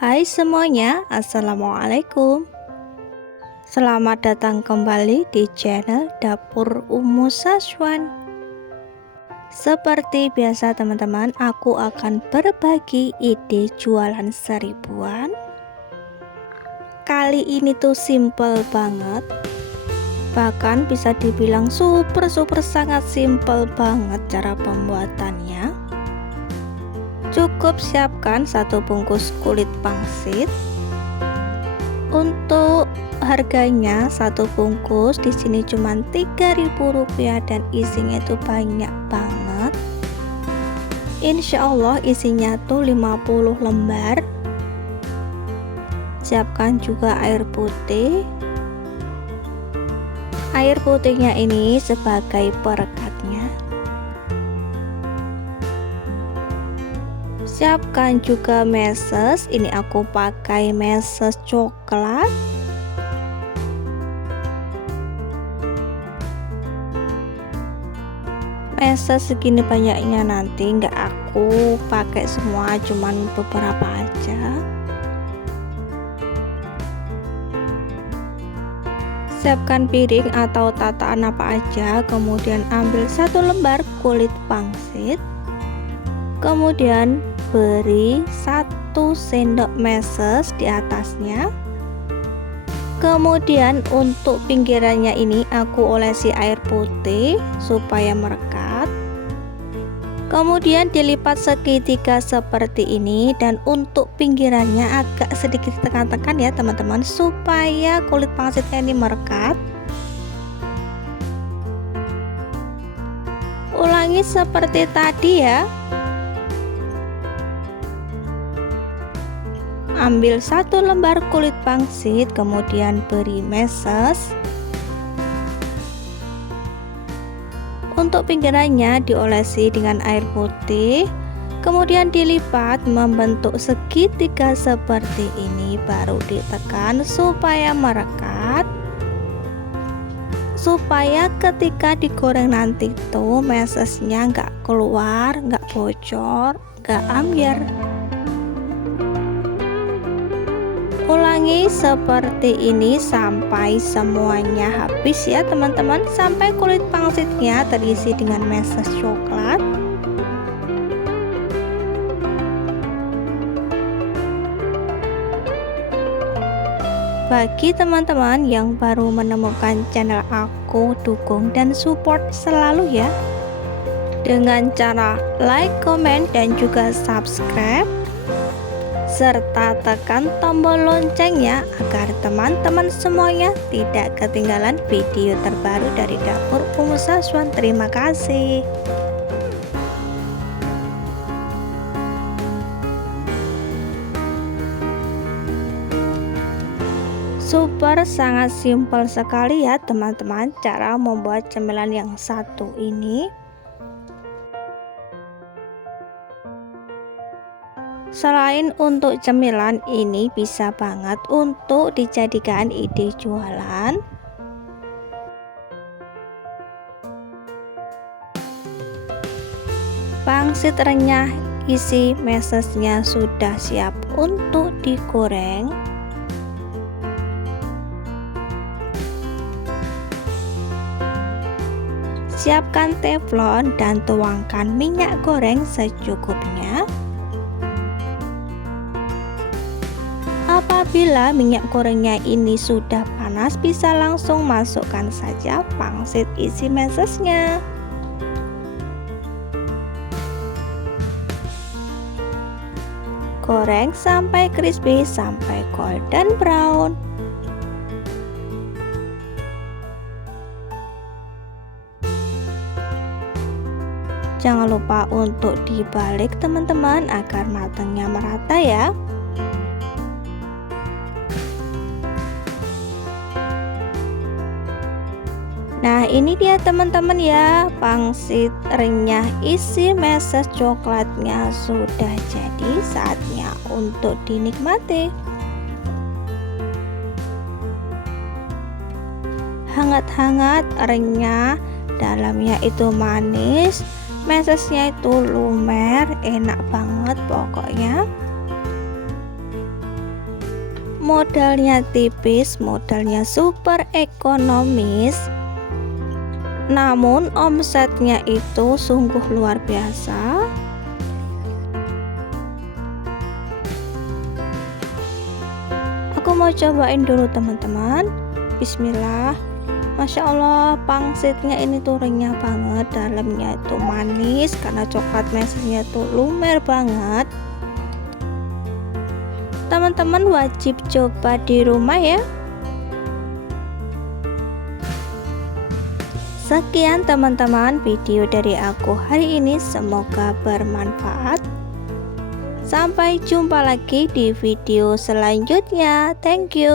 Hai semuanya, Assalamualaikum. Selamat datang kembali di channel Dapur Ummu Saswan. Seperti biasa teman-teman, aku akan berbagi ide jualan seribuan. Kali ini tuh simple banget, bahkan bisa dibilang super sangat simple banget cara pembuatannya. Cukup siapkan satu bungkus kulit pangsit. Untuk harganya satu bungkus di sini cuma Rp3.000 dan isinya itu banyak banget. Insya Allah isinya tuh 50 lembar. Siapkan juga air putih. Air putihnya ini sebagai perekatnya. Siapkan juga meses, ini aku pakai meses coklat. Meses segini banyaknya nanti nggak aku pakai semua, cuman beberapa aja. Siapkan piring atau tataan apa aja, kemudian ambil satu lembar kulit pangsit. Kemudian beri 1 sendok meses di atasnya. Kemudian untuk pinggirannya ini aku olesi air putih supaya merekat. Kemudian dilipat segitiga seperti ini, dan untuk pinggirannya agak sedikit tekan-tekan ya teman-teman, supaya kulit pangsitnya ini merekat. Ulangi seperti tadi ya. Ambil satu lembar kulit pangsit, kemudian beri meses. Untuk pinggirannya diolesi dengan air putih, kemudian dilipat membentuk segitiga seperti ini, baru ditekan supaya merekat, supaya ketika digoreng nanti tuh mesesnya nggak keluar, nggak bocor, nggak ambiar. Ulangi seperti ini sampai semuanya habis ya teman-teman, sampai kulit pangsitnya terisi dengan meses coklat. Bagi teman-teman yang baru menemukan channel aku, dukung dan support selalu ya, dengan cara like, comment, dan juga subscribe, serta tekan tombol loncengnya agar teman-teman semuanya tidak ketinggalan video terbaru dari Dapur Ummu Saswan. Terima kasih. Super sangat simpel sekali ya teman-teman cara membuat cemilan yang satu ini. Selain untuk cemilan, ini bisa banget untuk dijadikan ide jualan. Pangsit renyah isi mesesnya sudah siap untuk digoreng. Siapkan teflon dan tuangkan minyak goreng secukupnya. Apabila minyak gorengnya ini sudah panas, bisa langsung masukkan saja pangsit isi mesesnya. Goreng sampai crispy, sampai golden brown. Jangan lupa untuk dibalik teman-teman agar matangnya merata ya. Nah ini dia teman-teman ya, pangsit renyah isi meses coklatnya sudah jadi, saatnya untuk dinikmati. Hangat-hangat, renyah, dalamnya itu manis, mesesnya itu lumer, enak banget pokoknya. Modalnya tipis, modalnya super ekonomis, namun omsetnya itu sungguh luar biasa. Aku mau cobain dulu teman-teman. Bismillah. Masya Allah, pangsitnya ini tuh renyah banget, dalamnya itu manis karena coklat mesinnya tuh lumer banget. Teman-teman wajib coba di rumah ya. Sekian teman-teman video dari aku hari ini, semoga bermanfaat. Sampai jumpa lagi di video selanjutnya. Thank you.